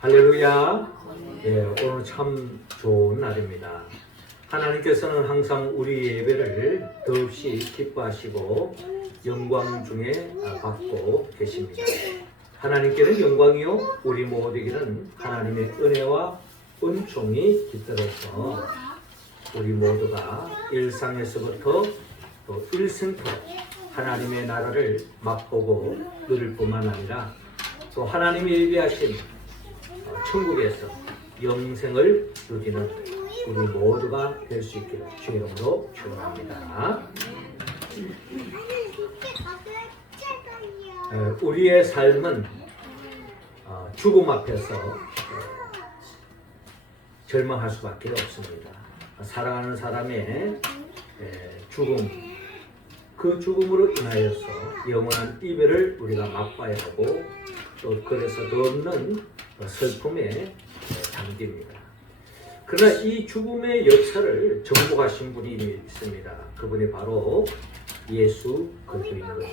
할렐루야. 예, 오늘 참 좋은 날입니다. 하나님께서는 항상 우리 예배를 더없이 기뻐하시고 영광 중에 받고 계십니다. 하나님께는 영광이요 우리 모두에게는 하나님의 은혜와 은총이 깃들어서 우리 모두가 일상에서부터 또 일생토록 하나님의 나라를 맛보고 누릴 뿐만 아니라 또 하나님이 예비하신 천국에서 영생을 누리는 우리 모두가 될 수 있기를 주의 이름으로 축원합니다. 우리의 삶은 죽음 앞에서 절망할 수밖에 없습니다. 사랑하는 사람의 죽음, 그 죽음으로 인하여서 영원한 이별을 우리가 맛봐야 하고 또 그래서 더 없는 슬픔에 잠깁니다. 그러나 이 죽음의 역사를 정복하신 분이 있습니다. 그분이 바로 예수 그리스도인 거죠.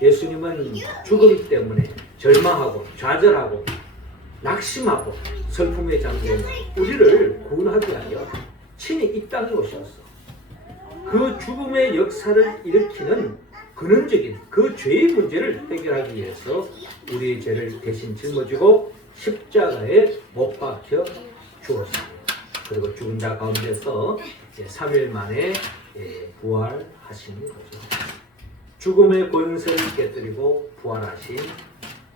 예수님은 죽음 때문에 절망하고 좌절하고 낙심하고 슬픔에 잠겨 우리를 구원하기 위하여 친히 이 땅에 오셨어. 그 죽음의 역사를 일으키는 근원적인 그 죄의 문제를 해결하기 위해서 우리의 죄를 대신 짊어지고 십자가에 못 박혀 죽었습니다. 그리고 죽은 자 가운데서 3일 만에 부활하신 거죠. 죽음의 권세를 깨뜨리고 부활하신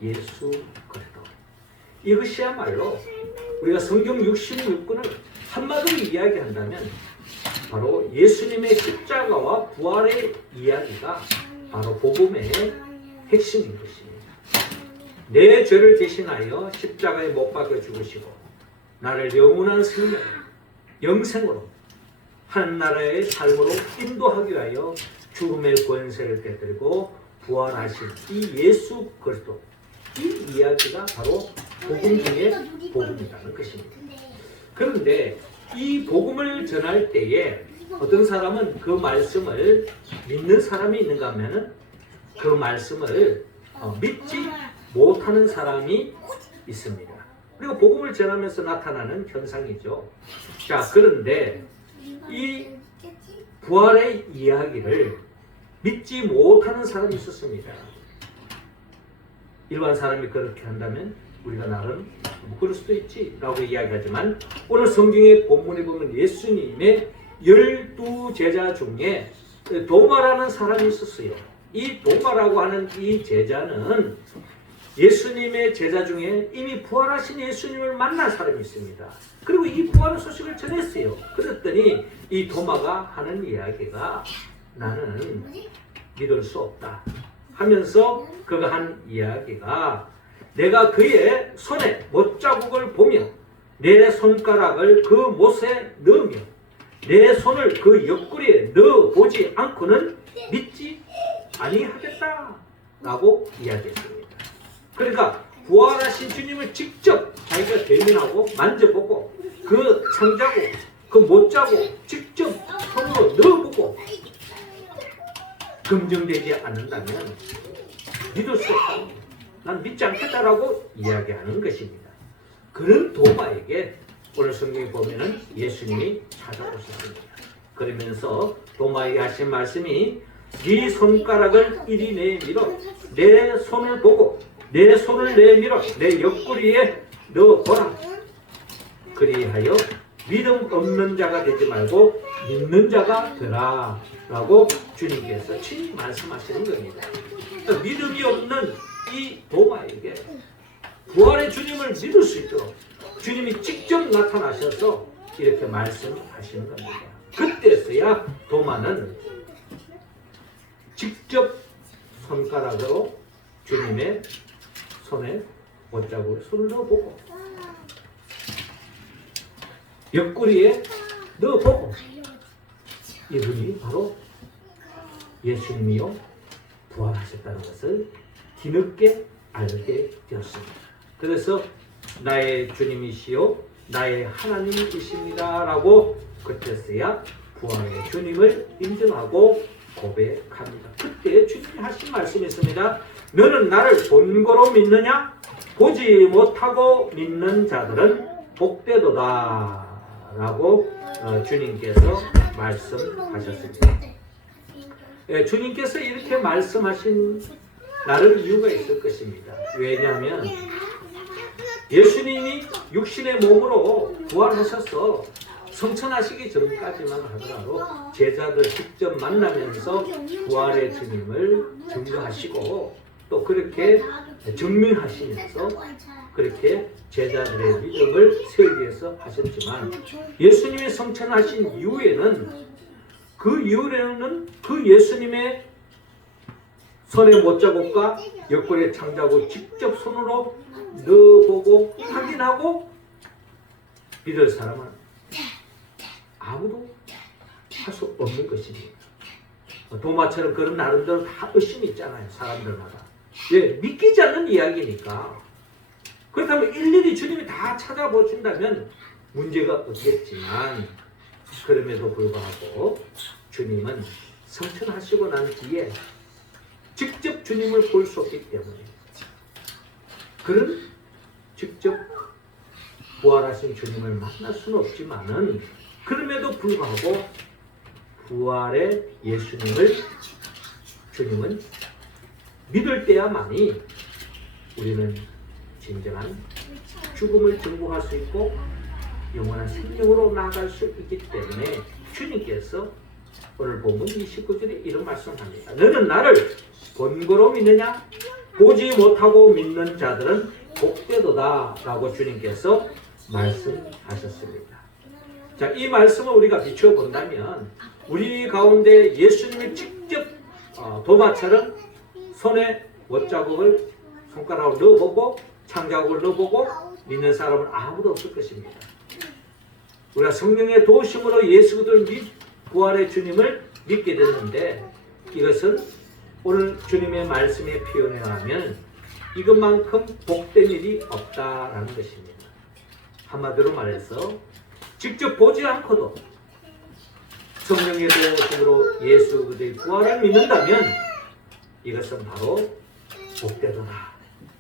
예수 그리스도. 이것이야말로 우리가 성경 66권을 한마디로 이야기한다면 바로 예수님의 십자가와 부활의 이야기가 바로 복음의 핵심인 것입니다. 내 죄를 대신하여 십자가에 못 박혀 죽으시고 나를 영원한 생명, 영생으로 하나님나라의 삶으로 인도하기 위하여 죽음의 권세를 깨뜨리고 부활하신 이 예수 그리스도, 이 이야기가 바로 복음 중의 복음이라는 것입니다. 그런데 이 복음을 전할 때에 어떤 사람은 그 말씀을 믿는 사람이 있는가 하면은 그 말씀을 믿지 못하는 사람이 있습니다. 그리고 복음을 전하면서 나타나는 현상이죠. 자, 그런데 이 부활의 이야기를 믿지 못하는 사람이 있었습니다. 일반 사람이 그렇게 한다면 우리가 나름 그럴 수도 있지 라고 이야기하지만 오늘 성경의 본문에 보면 예수님의 12제자 중에 도마라는 사람이 있었어요. 이 도마라고 하는 이 제자는 예수님의 제자 중에 이미 부활하신 예수님을 만난 사람이 있습니다. 그리고 이 부활의 소식을 전했어요. 그랬더니 이 도마가 하는 이야기가 나는 믿을 수 없다 하면서 그가 한 이야기가 내가 그의 손에 못자국을 보며 내 손가락을 그 못에 넣으며 내 손을 그 옆구리에 넣어보지 않고는 믿지 아니하겠다 라고 이야기했습니다. 그러니까 부활하신 주님을 직접 자기가 대면하고 만져보고 그 창자국, 그 못자국 직접 손으로 넣어보고 검증되지 않는다면 믿을 수 없다. 난 믿지 않겠다라고 이야기하는 것입니다. 그런 도마에게 오늘 성경에 보면은 예수님이 찾아오셨습니다. 그러면서 도마에게 하신 말씀이 네 손가락을 이리 내밀어 내 손을 보고 내 손을 내밀어 내 옆구리에 넣어보라. 그리하여 믿음 없는 자가 되지 말고 믿는 자가 되라 라고 주님께서 친히 말씀하시는 겁니다. 믿음이 없는 이 도마에게 부활의 주님을 믿을 수 있도록 주님이 직접 나타나셔서 이렇게 말씀하시는 겁니다. 그때서야 도마는 직접 손가락으로 주님의 손에 못자국을 손을 넣어보고 옆구리에 넣어보고 이분이 바로 예수님이요 부활하셨다는 것을 뒤늦게 알게 되었습니다. 그래서 나의 주님이시요 나의 하나님이십니다 라고 그때서야 부활의 주님을 인정하고 고백합니다. 그때 주님이 하신 말씀이 있습니다. 너는 나를 본거로 믿느냐? 보지 못하고 믿는 자들은 복되도다 라고 주님께서 말씀하셨습니다. 주님께서 이렇게 말씀하신 나름 이유가 있을 것입니다. 왜냐하면 예수님이 육신의 몸으로 부활하셔서 성천하시기 전까지만 하더라도 제자들 직접 만나면서 부활의 주님을 증거하시고 또 그렇게 증명하시면서 그렇게 제자들의 믿음을 세우기 위해서 하셨지만 예수님이 성천하신 이후에는 그 예수님의 손의 못자국과 옆구리의 창자국 직접 손으로 넣어보고 확인하고 믿을 사람은 아무도 할 수 없는 것입니다. 도마처럼 그런 나름대로 다 의심이 있잖아요. 사람들마다. 예, 믿기지 않는 이야기니까. 그렇다면 일일이 주님이 다 찾아보신다면 문제가 없겠지만 그럼에도 불구하고 주님은 성천하시고 난 뒤에 직접 주님을 볼 수 없기 때문에 그런 직접 부활하신 주님을 만날 수는 없지만은 그럼에도 불구하고 부활의 주님은 믿을 때야만이 우리는 진정한 죽음을 정복할 수 있고 영원한 생명으로 나아갈 수 있기 때문에 주님께서 오늘 본문 29절에 이런 말씀합니다. 너는 나를 본거로 믿느냐? 보지 못하고 믿는 자들은 복되도다 라고 주님께서 말씀하셨습니다. 자, 이 말씀을 우리가 비추어 본다면 우리 가운데 예수님이 직접 도마처럼 손에 못자국을 손가락으로 넣어보고 창자국을 넣어보고 믿는 사람은 아무도 없을 것입니다. 우리가 성령의 도우심으로 예수 그리스도를 부활의 주님을 믿게 됐는데 이것은 오늘 주님의 말씀에 표현해 하면 이것만큼 복된 일이 없다라는 것입니다. 한마디로 말해서 직접 보지 않고도 성령의 도우심으로 예수 그리스도의 부활을 믿는다면 이것은 바로 복되도다,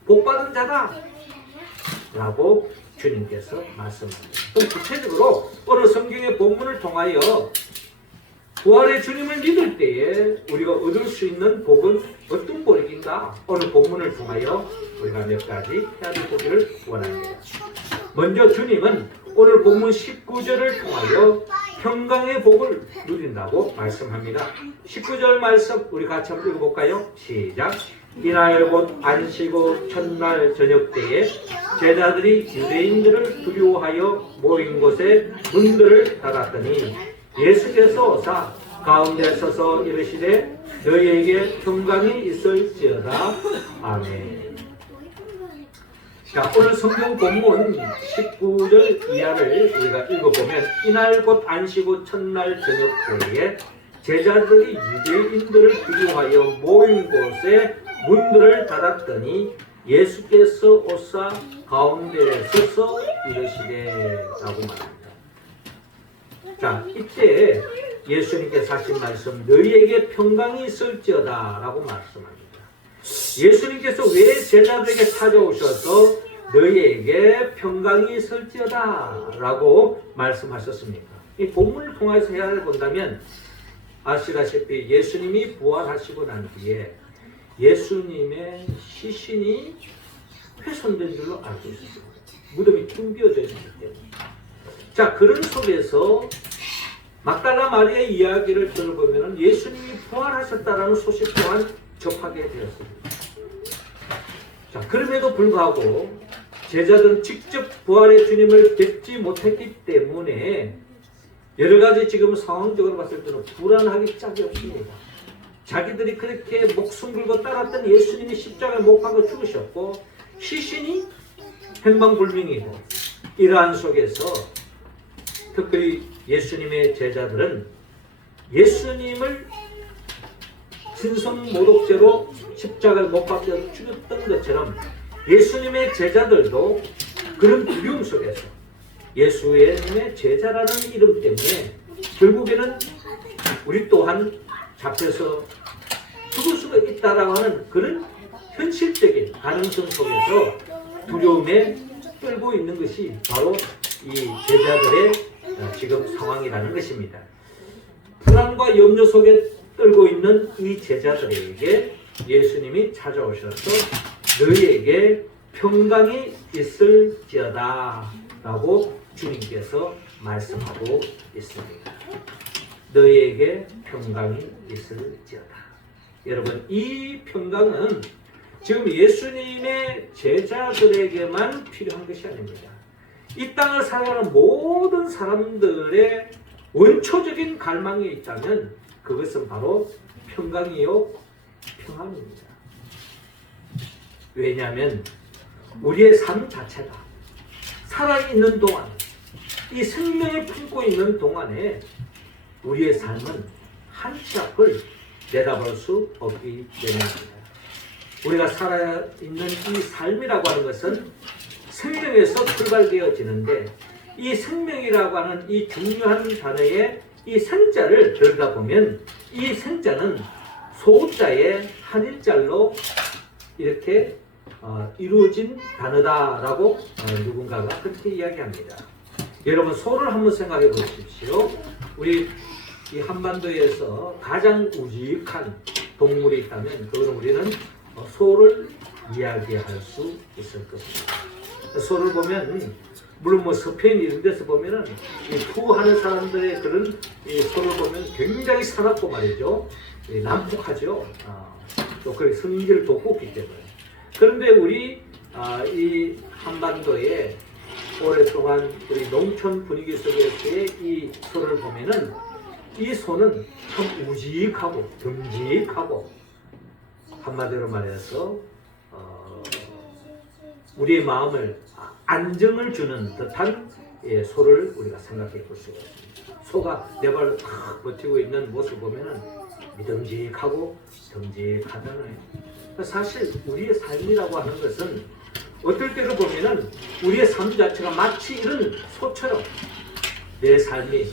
복받은 자다 라고 주님께서 말씀합니다. 그럼 구체적으로 오늘 성경의 본문을 통하여 부활의 주님을 믿을 때에 우리가 얻을 수 있는 복은 어떤 복인가? 오늘 본문을 통하여 우리가 몇 가지 헤아려 보기를 원합니다. 먼저 주님은 오늘 본문 19절을 통하여 평강의 복을 누린다고 말씀합니다. 19절 말씀 우리 같이 한번 읽어볼까요? 시작! 이날 곧 안식 후 첫날 저녁 때에 제자들이 유대인들을 두려워하여 모인 곳에 문들을 닫았더니 예수께서 오사 가운데 서서 이르시되 너희에게 평강이 있을지어다. 아멘. 자, 오늘 성경 본문 19절 이하를 우리가 읽어보면 이날 곧 안식 후 첫날 저녁 때에 제자들이 유대인들을 두려워하여 모인 곳에 문들을 닫았더니 예수께서 오사 가운데 서서 이르시되 라고 말합니다. 자, 이때 예수님께서 하신 말씀 너희에게 평강이 있을지어다 라고 말씀합니다. 예수님께서 왜 제자들에게 찾아오셔서 너희에게 평강이 있을지어다 라고 말씀하셨습니까? 이 본문을 통해서 해야 본다면 아시다시피 예수님이 부활하시고 난 뒤에 예수님의 시신이 훼손된 줄로 알고 있습니다. 무덤이 텅 비어져 있기 때문에. 자, 그런 속에서 막달라 마리아의 이야기를 들어보면 예수님이 부활하셨다라는 소식 또한 접하게 되었습니다. 자, 그럼에도 불구하고 제자들은 직접 부활의 주님을 뵙지 못했기 때문에 여러 가지 지금 상황적으로 봤을 때는 불안하기 짝이 없습니다. 자기들이 그렇게 목숨 걸고 따랐던 예수님이 십자가에 못 박아 죽으셨고 시신이 행방불명이고 이러한 속에서 특별히 예수님의 제자들은 예수님을 신성모독죄로 십자가에 못 박혀 죽였던 것처럼 예수님의 제자들도 그런 두려움 속에서 예수님의 제자라는 이름 때문에 결국에는 우리 또한 잡혀서 죽을 수가 있다라고 하는 그런 현실적인 가능성 속에서 두려움에 떨고 있는 것이 바로 이 제자들의 지금 상황이라는 것입니다. 불안과 염려 속에 떨고 있는 이 제자들에게 예수님이 찾아오셔서 너희에게 평강이 있을지어다 라고 주님께서 말씀하고 있습니다. 너희에게 평강이 있을지어다. 여러분, 이 평강은 지금 예수님의 제자들에게만 필요한 것이 아닙니다. 이 땅을 살아가는 모든 사람들의 원초적인 갈망이 있다면 그것은 바로 평강이요 평안입니다. 왜냐하면 우리의 삶 자체가 살아있는 동안, 이 생명을 품고 있는 동안에 우리의 삶은 한치 앞을 내다볼 수 없기 때문입니다. 우리가 살아있는 이 삶이라고 하는 것은 생명에서 출발되어지는데 이 생명이라고 하는 이 중요한 단어의 이 생자를 들여다보면 이 생자는 소자의 한일자로 이렇게 이루어진 단어다라고 누군가가 그렇게 이야기합니다. 여러분, 소를 한번 생각해 보십시오. 우리 이 한반도에서 가장 우직한 동물이 있다면 그건 우리는 소를 이야기할 수 있을 것입니다. 소를 보면 물론 스페인 이런 데서 보면은 이 투하는 사람들의 그런 이 소를 보면 굉장히 사납고 말이죠. 난폭하죠. 또 그 성질을 돋구기 때문에. 그런데 우리 이 한반도에 오랫동안 우리 농촌 분위기 속에서의 이 소를 보면은 이 소는 참 우직하고 듬직하고 한마디로 말해서 우리의 마음을 안정을 주는 듯한 소를 우리가 생각해 볼 수가 있습니다. 소가 내 발로 탁 버티고 있는 모습을 보면은 믿음직하고 듬직하잖아요. 사실 우리의 삶이라고 하는 것은 어떨 때로 보면은 우리의 삶 자체가 마치 이런 소처럼 내 삶이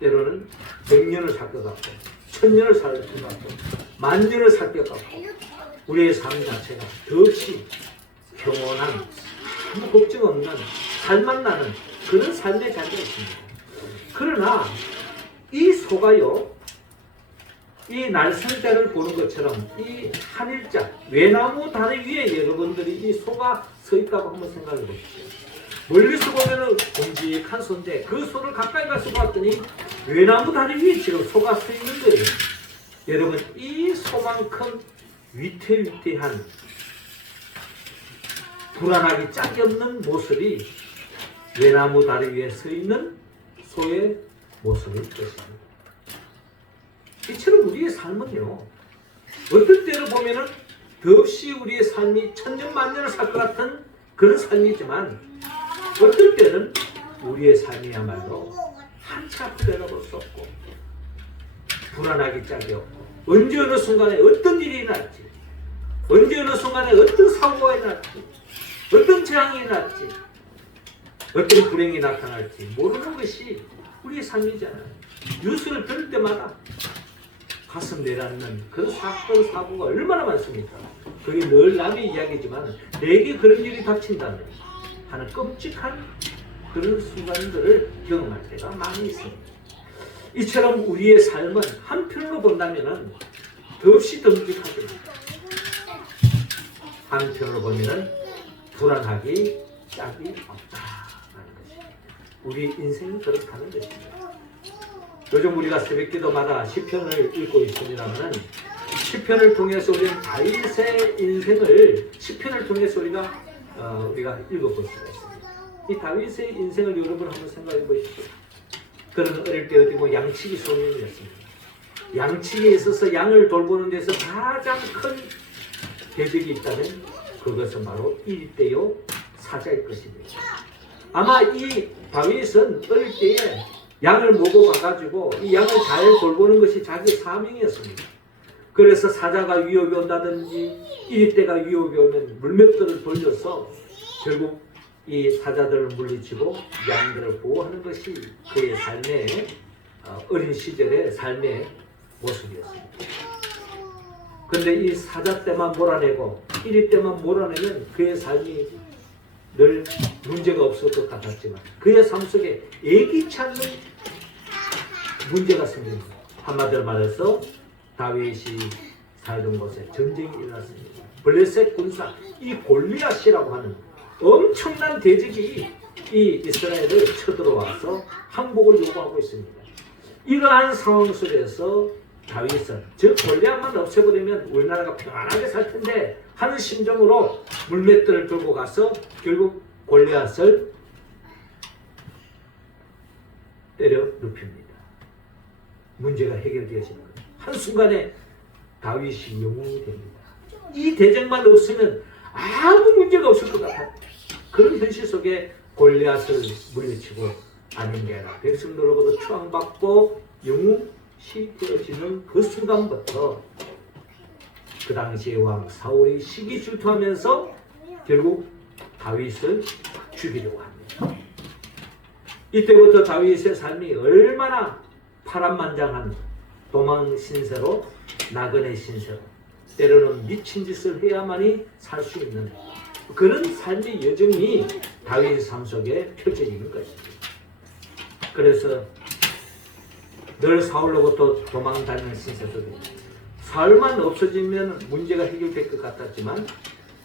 때로는 100년을 살 것 같고 1000년을 살 것 같고 10,000년을 살 것 같고 우리의 삶 자체가 더없이 평온한 아무 걱정 없는 살만 나는 그런 삶의 자리가 있습니다. 그러나 이 소가요, 이 날선자를 보는 것처럼 이 한일자 외나무 다리 위에 여러분들이 이 소가 서 있다고 한번 생각해 보십시오. 멀리서 보면은 듬직한 소인데 그 소를 가까이 가서 봤더니 외나무 다리 위에 지금 소가 서 있는 거예요. 여러분, 이 소만큼 위태위태한 불안하기 짝이 없는 모습이 외나무 다리 위에 서 있는 소의 모습일 것입니다. 이처럼 우리의 삶은요, 어떨 때로 보면은 더없이 우리의 삶이 1000년 만년을 살 것 같은 그런 삶이지만 어떨 때는 우리의 삶이야말로 한치 앞을 내다볼 수 없고 불안하기 짝이 없고 언제 어느 순간에 어떤 일이 날지, 언제 어느 순간에 어떤 사고가 날지, 어떤 재앙이 날지, 어떤 불행이 나타날지 모르는 것이 우리의 삶이잖아요. 뉴스를 들을 때마다 가슴 내닫는 그런 사건, 사고가 얼마나 많습니까? 그게 늘 남의 이야기지만 내게 그런 일이 닥친다면 하는 끔찍한 그런 순간들을 경험할 때가 많이 있습니다. 이처럼 우리의 삶은 한편으로 본다면 더없이 듬직하게, 한편으로 보면 불안하기 짝이 없다라는 것입니다. 우리 인생은 그렇다는 것입니다. 요즘 우리가 새벽기도마다 시편을 읽고 있습니다만 시편을 통해서 우리는 다윗의 인생을 시편을 통해서 우리가 읽어볼 수가 있습니다. 이 다윗의 인생을 여러분 한번 생각해 보십시오. 그는 어릴 때 어디 뭐 양치기 소년이었습니다. 양치기에 있어서 양을 돌보는 데서 가장 큰 대적이 있다면 그것은 바로 일대요 사자일 것입니다. 아마 이 다윗은 어릴 때에 양을 모고 가가지고 이 양을 잘 돌보는 것이 자기 사명이었습니다. 그래서 사자가 위협이 온다든지 이리떼가 위협이 오면 물맷돌을 돌려서 결국 이 사자들을 물리치고 양들을 보호하는 것이 그의 삶의 어린 시절의 삶의 모습이었습니다. 근데 이 사자 때만 몰아내고 이리 때만 몰아내면 그의 삶이 늘 문제가 없을 것 같았지만 그의 삶 속에 예기치 않는 문제가 생깁니다. 한마디로 말해서 다윗이 살던 곳에 전쟁이 일어났습니다. 블레셋 군사 이 골리앗이라고 하는 엄청난 대적이 이 이스라엘을 쳐들어와서 항복을 요구하고 있습니다. 이러한 상황 속에서 다윗은 즉 골리앗만 없애버리면 우리나라가 평안하게 살 텐데 하는 심정으로 물맷돌을 들고 가서 결국 골리앗을 때려 눕힙니다. 문제가 해결되어지는 거예요. 한순간에 다윗이 영웅이 됩니다. 이 대적만 없으면 아무 문제가 없을 것 같아요. 그런 현실 속에 골리앗을 물리치고 아닌 게 아니라 백성들로부터 추앙받고 영웅이 되어지는 그 순간부터 그 당시의 왕 사울이 시기 질투하면서 결국 다윗을 죽이려고 합니다. 이때부터 다윗의 삶이 얼마나 파란만장한 도망 신세로 나그네 신세로 때로는 미친 짓을 해야만이 살 수 있는 그런 삶의 여정이 다윗의 삶 속에 펼쳐지는 것입니다. 그래서 늘 사울로부터 도망다니는 신세 속에 사울만 없어지면 문제가 해결될 것 같았지만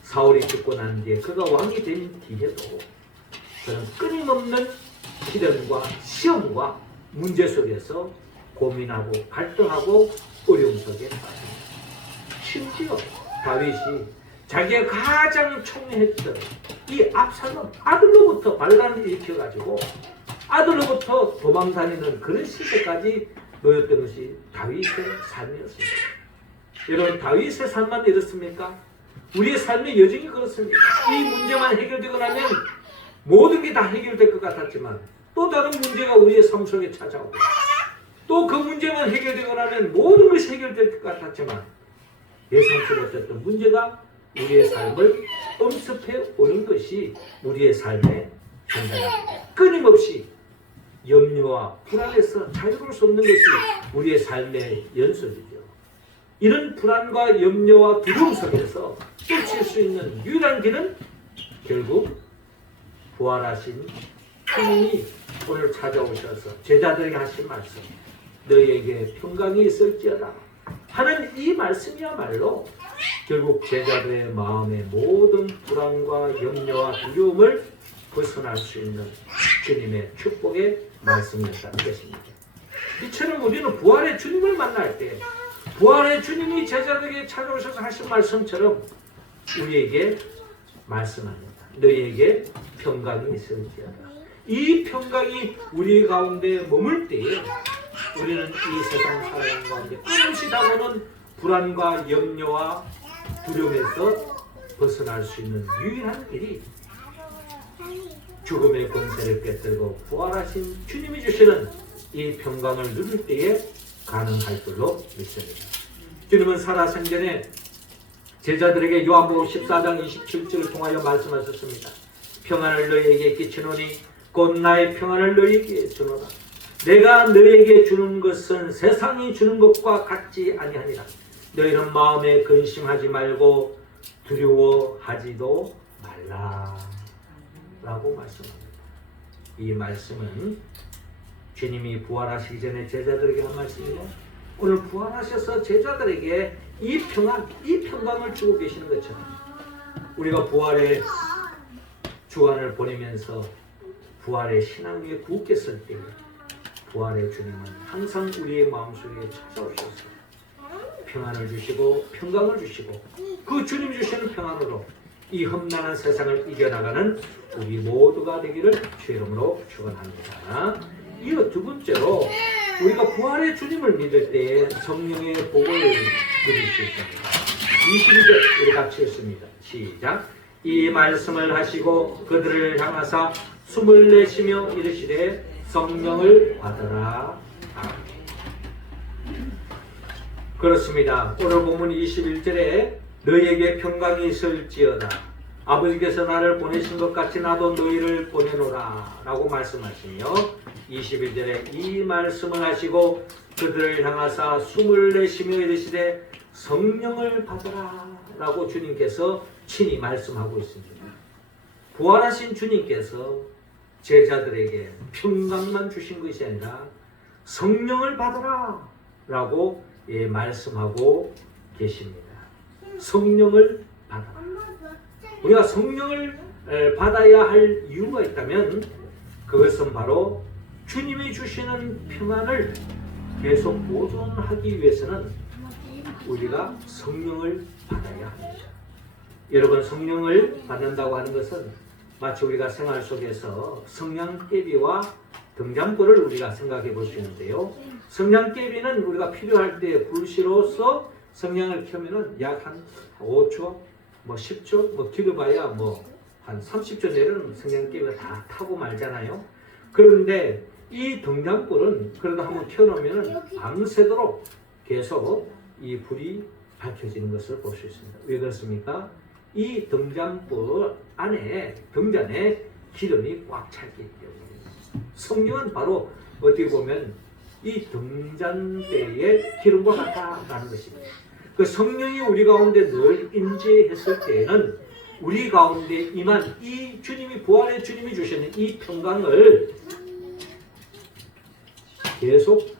사울이 죽고 난 뒤에 그가 왕이 된 뒤에도 그는 끊임없는 시련과 시험과 문제 속에서 고민하고 갈등하고 어려움 속에 빠집니다. 심지어 다윗이 자기가 가장 총애했던 이 압살롬 아들로부터 반란을 일으켜가지고 아들로부터 도망다니는 그런 시대까지 놓였던 것이 다윗의 삶이었습니다. 여러분 다윗의 삶만 이렇습니까? 우리의 삶의 여정이 그렇습니다. 이 문제만 해결되고 나면 모든 게 다 해결될 것 같았지만 또 다른 문제가 우리의 삶 속에 찾아오고 또 그 문제만 해결되고 나면 모든 것이 해결될 것 같았지만 예상치 못했던 문제가 우리의 삶을 엄습해 오는 것이 우리의 삶의 현장입니다. 끊임없이 염려와 불안에서 자유로울 수 없는 것이 우리의 삶의 연속이죠. 이런 불안과 염려와 두려움 속에서 쫓을 수 있는 유일한 길은 결국 부활하신 주님이 오늘 찾아오셔서 제자들에게 하신 말씀 너희에게 평강이 있을지어다 하는 이 말씀이야말로 결국 제자들의 마음의 모든 불안과 염려와 두려움을 벗어날 수 있는 주님의 축복의 말씀이었다는 것입니다. 이처럼 우리는 부활의 주님을 만날 때 부활의 주님이 제자들에게 찾아오셔서 하신 말씀처럼 우리에게 말씀합니다. 너희에게 평강이 있을지어다. 이 평강이 우리 가운데 머물 때에 우리는 이 세상 살아가는 가운데 끊임없이 다가오는 불안과 염려와 두려움에서 벗어날 수 있는 유일한 길이 죽음의 권세를 깨뜨리고 부활하신 주님이 주시는 이 평강을 누릴 때에 가능할 줄로 믿습니다. 주님은 살아생전에 제자들에게 요한복음 14장 27절을 통하여 말씀하셨습니다. 평안을 너희에게 끼치노니 곧 나의 평안을 너희에게 주노라. 내가 너희에게 주는 것은 세상이 주는 것과 같지 아니하니라. 너희는 마음에 근심하지 말고 두려워하지도 말라 라고 말씀합니다. 이 말씀은 주님이 부활하시기 전에 제자들에게 한 말씀이에요. 오늘 부활하셔서 제자들에게 이 평안, 이 평강을 주고 계시는 것처럼 우리가 부활의 주간을 보내면서 부활의 신앙 위에 굳게 설 때 부활의 주님은 항상 우리의 마음속에 찾아오셔서 평안을 주시고 평강을 주시고 그 주님 주시는 평안으로 이 험난한 세상을 이겨나가는 우리 모두가 되기를 주의 이름으로 축원합니다. 이어 두 번째로 우리가 부활의 주님을 믿을 때에 성령의 복을 누릴 수 있습니다. 22절 우리 같이 읽습니다. 시작. 이 말씀을 하시고 그들을 향하사 숨을 내쉬며 이르시되 성령을 받으라. 그렇습니다. 오늘 본문 21절에 너희에게 평강이 있을지어다. 아버지께서 나를 보내신 것 같이 나도 너희를 보내노라 라고 말씀하시며 21절에 이 말씀을 하시고 그들을 향하사 숨을 내쉬며 이르시되 성령을 받으라 라고 주님께서 친히 말씀하고 있습니다. 부활하신 주님께서 제자들에게 평강만 주신 것이 아니라 성령을 받으라 라고 말씀하고 계십니다. 성령을 받아라. 우리가 성령을 받아야 할 이유가 있다면 그것은 바로 주님이 주시는 평안을 계속 보존하기 위해서는 우리가 성령을 받아야 합니다. 여러분, 성령을 받는다고 하는 것은 마치 우리가 생활 속에서 성냥개비와 등잔불을 우리가 생각해 볼 수 있는데요. 성냥개비는 우리가 필요할 때 불씨로서 성냥을 켜면은 약 한 5초, 10초, 길어봐야 한 30초 내로는 성냥개비가 다 타고 말잖아요. 그런데 이 등잔불은 그래도 한번 켜놓으면 밤새도록 계속 이 불이 밝혀지는 것을 볼 수 있습니다. 왜 그렇습니까? 이 등잔불 안에, 등잔에 기름이 꽉 찼기 때문에. 성령은 바로 어떻게 보면 이 등잔대에 기름과 같다라는 것입니다. 그 성령이 우리 가운데 늘 임재했을 때에는 우리 가운데 임한 이 주님이, 부활의 주님이 주시는 이 평강을 계속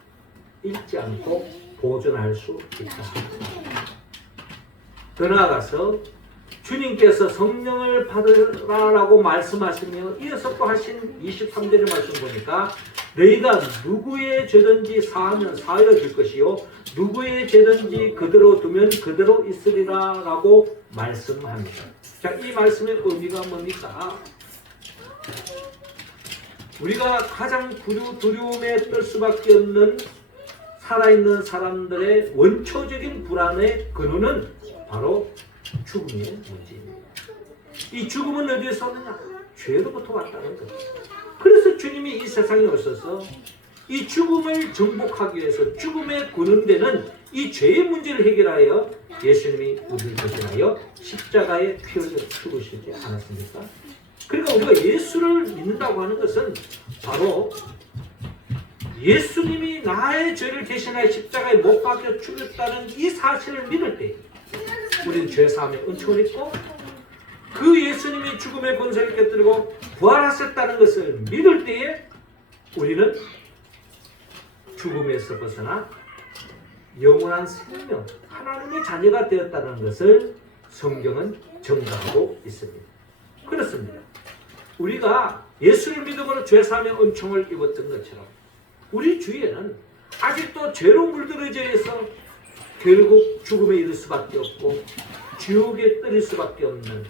잃지 않고 보존할 수 있다. 더 나아가서 주님께서 성령을 받으라라고 말씀하시며 이어서 또 하신 23절의 말씀 보니까 너희가 누구의 죄든지 사하면 사하여 줄 것이요 누구의 죄든지 그대로 두면 그대로 있으리라 라고 말씀합니다. 자, 이 말씀의 의미가 뭡니까? 우리가 가장 두려움에 떨 수밖에 없는 살아있는 사람들의 원초적인 불안의 근원은 바로 죽음의 문제입니다. 이 죽음은 어디에서 오느냐? 죄로부터 왔다는 것. 그래서 주님이 이 세상에 오셔서 이 죽음을 정복하기 위해서 죽음의 근원되는 이 죄의 문제를 해결하여 예수님이 우리를 대신하여 십자가에 피 흘려 죽으시지 않았습니까? 그러니까 우리가 예수를 믿는다고 하는 것은 바로 예수님이 나의 죄를 대신하여 십자가에 못 박혀 죽였다는 이 사실을 믿을 때 우리는 죄사함의 은총을 입고 그 예수님이 죽음의 권세를 깨뜨리고 부활하셨다는 것을 믿을 때에 우리는 죽음에서 벗어나 영원한 생명, 하나님의 자녀가 되었다는 것을 성경은 증거하고 있습니다. 그렇습니다. 우리가 예수를 믿음으로 죄사함의 은총을 입었던 것처럼 우리 주위에는 아직도 죄로 물들어져 있어 결국 죽음에 이를 수밖에 없고 지옥에 떨릴 수밖에 없는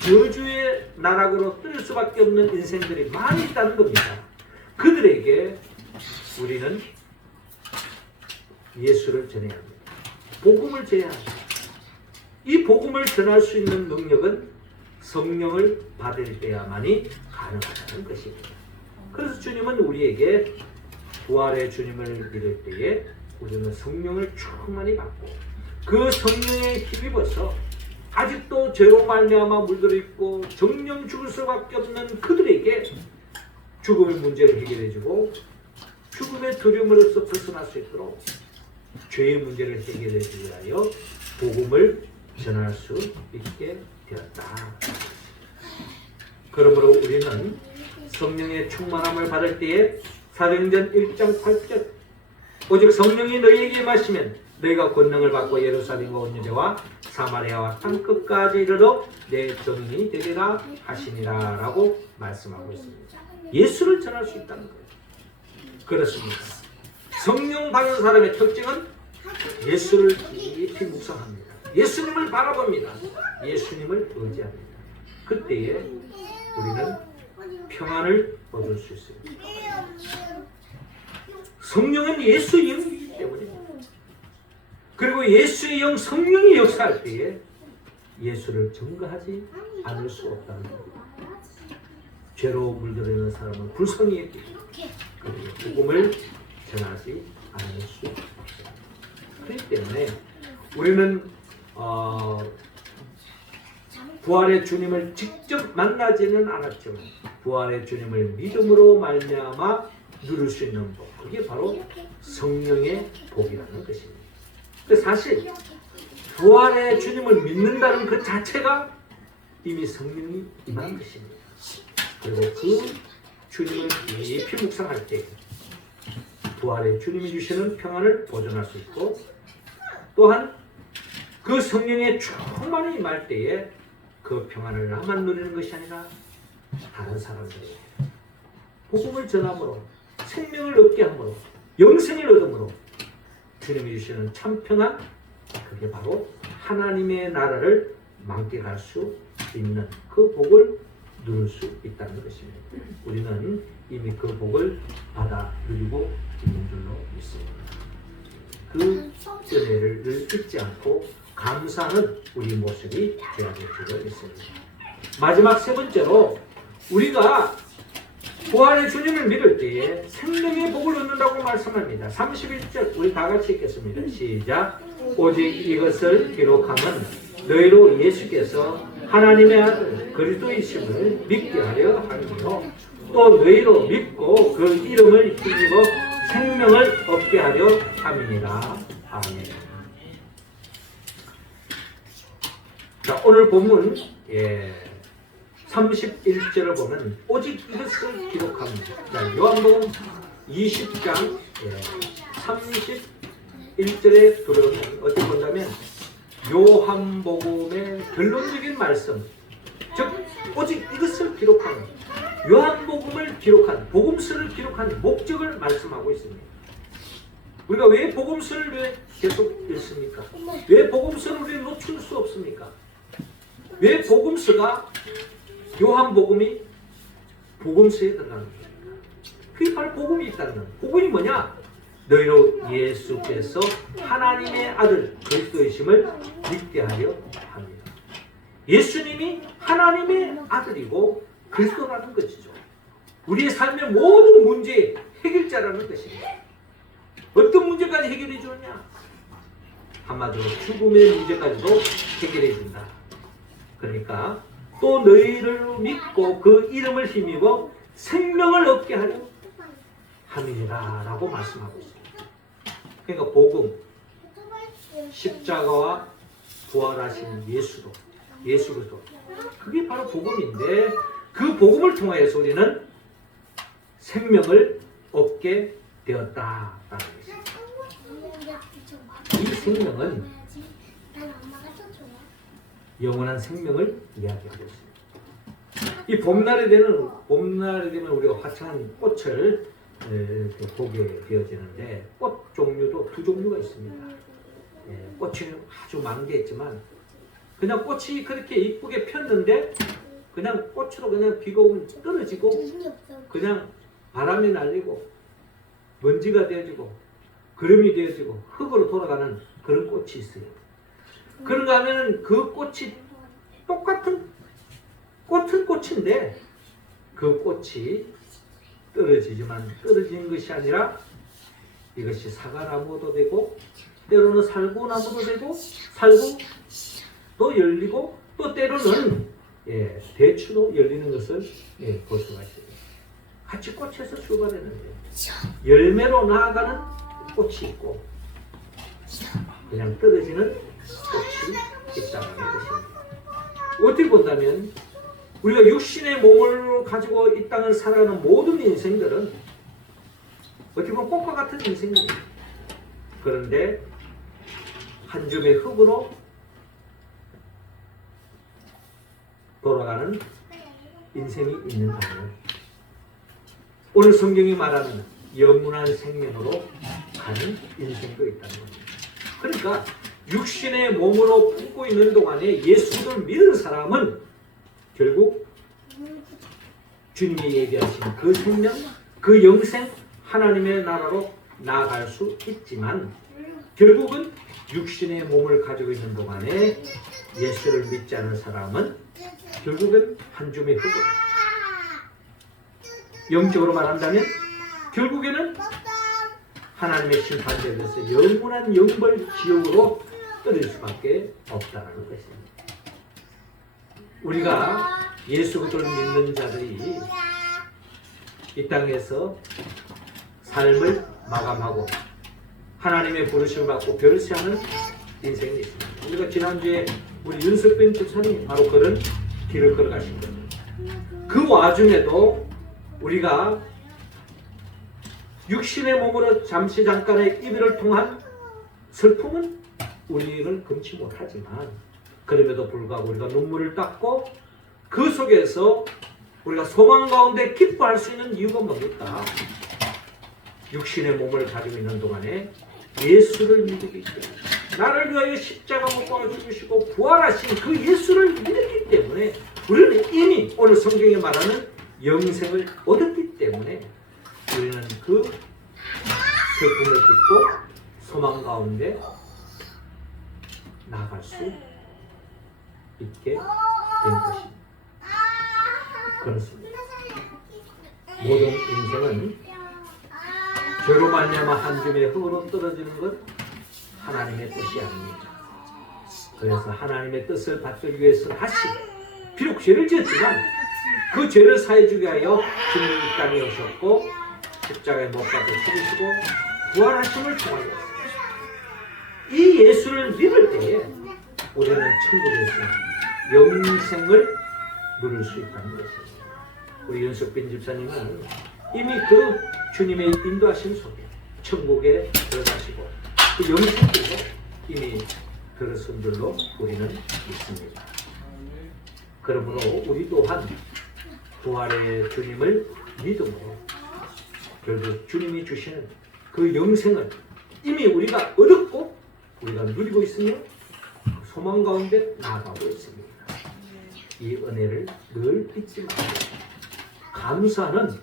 저주의 나락으로 떨릴 수밖에 없는 인생들이 많이 있다는 겁니다. 그들에게 우리는 예수를 전해야 합니다. 복음을 전해야 합니다. 이 복음을 전할 수 있는 능력은 성령을 받을 때야만이 가능하다는 것입니다. 그래서 주님은 우리에게 부활의 주님을 믿을 때에 우리는 성령을 충만히 받고 그 성령에 힘입어서 아직도 죄로 말미암아 물들어 있고 정령 죽을 수밖에 없는 그들에게 죽음의 문제를 해결해주고 죽음의 두려움으로서 벗어날 수 있도록 죄의 문제를 해결해주기 위하여 복음을 전할 수 있게 되었다. 그러므로 우리는 성령의 충만함을 받을 때에 사도행전 1장 8절 오직 성령이 너희에게 임하시면 너희가 권능을 받고 예루살렘과 온 유대와 사마리아와 땅끝까지 이르러 내 증인이 되리라 하시니라 라고 말씀하고 있습니다. 예수를 전할 수 있다는 거예요. 그렇습니다. 성령 받은 사람의 특징은 예수를 깊이 묵상합니다. 예수님을 바라봅니다. 예수님을 의지합니다. 그때에 우리는 평안을 얻을 수 있습니다. 성령은 예수의 영이기 때문에 그리고 예수의 영 성령이 역사할 때에 예수를 증거하지 않을 수 없다는 겁니다. 죄로 물들어 있는 사람은 불성이 그리고 복음을 전하지 않을 수 없습니다. 그렇기 때문에 우리는 부활의 주님을 직접 만나지는 않았지만 부활의 주님을 믿음으로 말미암아 누릴 수 있는 복, 그게 바로 성령의 복이라는 것입니다. 근데 사실 부활의 주님을 믿는다는 그 자체가 이미 성령이 임한 것입니다. 그리고 그 주님을 깊이 묵상할 때 부활의 주님이 주시는 평안을 보존할 수 있고, 또한 그 성령의 충만히 임할 때에 그 평안을 나만 누리는 것이 아니라 다른 사람들에게 복음을 전함으로 생명을 얻게 함으로 영생을 얻음으로 주님이 주시는 참 평안, 그게 바로 하나님의 나라를 만끽할 수 있는 그 복을 누릴 수 있다는 것입니다. 우리는 이미 그 복을 받아 누리고 있는 줄로 믿습니다. 그 은혜를 잊지 않고 감사하는 우리 모습이 되어야 될 줄로 믿습니다. 마지막 세 번째로, 우리가 부활의 주님을 믿을 때에 생명의 복을 얻는다고 말씀합니다. 31절 우리 다 같이 읽겠습니다. 시작. 오직 이것을 기록함은 너희로 예수께서 하나님의 아들 그리스도이심을 믿게 하려 함이요 또 너희로 믿고 그 이름을 힘입어 생명을 얻게 하려 함이니라. 아멘. 자, 오늘 본문 31절을 보면 오직 이것을 기록합니다. 자, 요한복음 20장 31절에 들어오면 어떻게 본다면 요한복음의 결론적인 말씀, 즉 오직 이것을 기록하는, 요한복음을 기록한, 복음서를 기록한 목적을 말씀하고 있습니다. 우리가 왜 복음서를 왜 계속 읽습니까? 왜 복음서를 우리 놓칠 수 없습니까? 왜 복음서가, 요한복음이 복음서에 들어가는 겁니까? 그게 바로 복음이 있다는 거예요. 복음이 뭐냐? 너희로 예수께서 하나님의 아들 그리스도이심을 믿게 하려 합니다. 예수님이 하나님의 아들이고 그리스도라는 것이죠. 우리의 삶의 모든 문제의 해결자라는 것입니다. 어떤 문제까지 해결해 주느냐? 한마디로 죽음의 문제까지도 해결해 준다. 그러니까 또 너희를 믿고 그 이름을 힘입어 생명을 얻게 하려 함이니라 라고 말씀하고 있습니다. 그러니까 복음, 십자가와 부활하신 예수 그리스도, 그게 바로 복음인데, 그 복음을 통하여서 우리는 생명을 얻게 되었다라는 것입니다. 이 생명은 영원한 생명을 이야기하고 있습니다. 이 봄날이 되면 우리가 화창한 꽃을 보게 되어지는데, 꽃 종류도 두 종류가 있습니다. 꽃이 아주 만개했지만 그냥 꽃이 그렇게 이쁘게 폈는데 그냥 꽃으로 그냥 비가 오면 떨어지고 그냥 바람이 날리고 먼지가 되어지고 그름이 되어지고 흙으로 돌아가는 그런 꽃이 있어요. 그런가 하면 그 꽃이 똑같은 꽃인데 그 꽃이 떨어지지만 떨어지는 것이 아니라 이것이 사과나무도 되고 때로는 살구나무도 되고 살고 또 열리고 또 때로는 대추로 열리는 것을 볼 수가 있습니다. 같이 꽃에서 출발했는데 열매로 나아가는 꽃이 있고 그냥 떨어지는 꽃이 있다는 것입니다. 어떻게 본다면 우리가 육신의 몸을 가지고 이 땅을 살아가는 모든 인생들은 어떻게 보면 꽃과 같은 인생입니다. 그런데 한 줌의 흙으로 돌아가는 인생이 있는가 하면 오늘 성경이 말하는 영원한 생명으로 가는 인생도 있다는 겁니다. 그러니까 육신의 몸으로 품고 있는 동안에 예수를 믿는 사람은 결국 주님이 얘기하신 그 생명, 그 영생, 하나님의 나라로 나아갈 수 있지만 결국은 육신의 몸을 가지고 있는 동안에 예수를 믿지 않은 사람은 결국은 한 줌의 흙으로, 영적으로 말한다면 결국에는 하나님의 심판대에서 영원한 영벌 지옥으로 떨어질 수밖에 없다는 것입니다. 우리가 예수 그리스도를 믿는 자들이 이 땅에서 삶을 마감하고 하나님의 부르심을 받고 별세하는 인생이 있습니다. 우리가 지난주에 우리 윤석빈 집사님이 바로 그런 길을 걸어가신 겁니다. 그 와중에도 우리가 육신의 몸으로 잠시 잠깐의 이별을 통한 슬픔은 우리는 금치 못하지만 그럼에도 불구하고 우리가 눈물을 닦고 그 속에서 우리가 소망 가운데 기뻐할 수 있는 이유가 뭡니까? 육신의 몸을 가지고 있는 동안에 예수를 믿기 때문에 나를 위하여 십자가 못 박아 죽으시고 부활하신 그 예수를 믿기 때문에 우리는 이미 오늘 성경에 말하는 영생을 얻었기 때문에 우리는 그 슬픔을 딛고 소망 가운데 나아갈 수 있게 된 것입니다. 그렇습니다. 모든 인생은 죄로 말미암아 한 줌의 흙으로 떨어지는 것 하나님의 뜻이 아닙니다. 그래서 하나님의 뜻을 받기 위해서 다시 비록 죄를 지었지만 그 죄를 사해주기 위하여 주님이 이 땅에 오셨고 십자가에 못 박혀 죽으시고 부활하심을 통하였습니다. 이 예수를 믿을 때에 우리는 천국에서 영생을 누릴 수 있다는 것입니다. 우리 윤석빈 집사님은 이미 그 주님의 인도하심 속에 천국에 들어가시고 그 영생도 이미 들어선 줄로 우리는 믿습니다. 그러므로 우리 또한 부활의 주님을 믿음으로 결국 주님이 주시는 그 영생을 이미 우리가 얻었고 우리가 누리고 있으며 소망 가운데 나아가고 있습니다. 이 은혜를 늘 잊지 말고 감사하는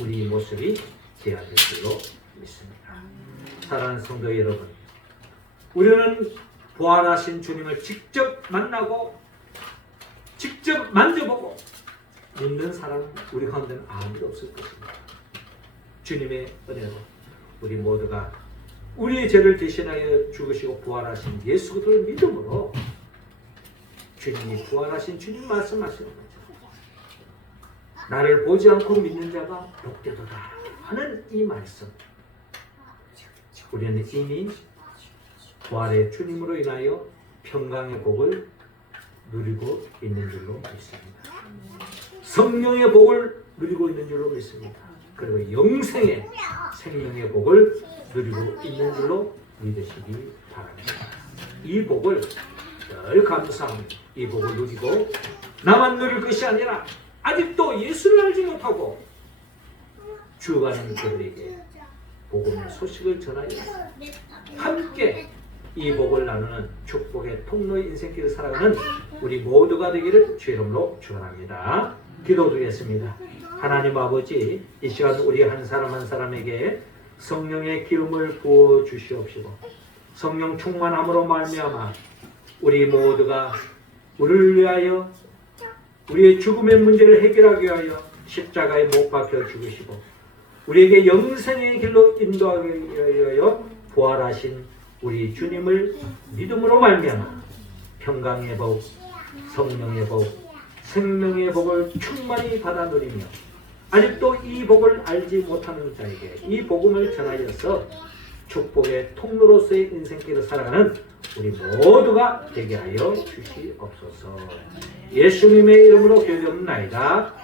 우리 모습이 되어야 될 줄로 믿습니다. 사랑하는 성도 여러분, 우리는 부활하신 주님을 직접 만나고 직접 만져보고 믿는 사람 우리 가운데는 아무도 없을 것입니다. 주님의 은혜로 우리 모두가 우리의 죄를 대신하여 죽으시고 부활하신 예수 그리스도를 믿음으로 주님이 부활하신 주님 말씀하시는 거죠. 나를 보지 않고 믿는 자가 복되도다 하는 이 말씀, 우리는 이미 부활의 주님으로 인하여 평강의 복을 누리고 있는 줄로 믿습니다. 성령의 복을 누리고 있는 줄로 믿습니다. 그리고 영생의 생명의 복을 누리고 있는 줄로 믿으시기 바랍니다. 이 복을 늘 감사합니다. 이 복을 누리고 나만 누릴 것이 아니라 아직도 예수를 알지 못하고 죽어가는 그들에게 복음의 소식을 전하여 함께 이 복을 나누는 축복의 통로의 인생길을 살아가는 우리 모두가 되기를 주의 이름으로 축원합니다. 기도드리겠습니다. 하나님 아버지, 이 시간 우리 한 사람 한 사람에게 성령의 기름을 부어 주시옵시고 성령 충만함으로 말미암아 우리 모두가 우리를 위하여 우리의 죽음의 문제를 해결하기 위하여 십자가에 못 박혀 죽으시고 우리에게 영생의 길로 인도하기 위하여 부활하신 우리 주님을 믿음으로 말미암아 평강의 복, 성령의 복, 생명의 복을 충만히 받아 누리며 아직도 이 복을 알지 못하는 자에게 이 복음을 전하여서 축복의 통로로서의 인생길을 살아가는 우리 모두가 되게 하여 주시옵소서. 예수님의 이름으로 기도드립나이다.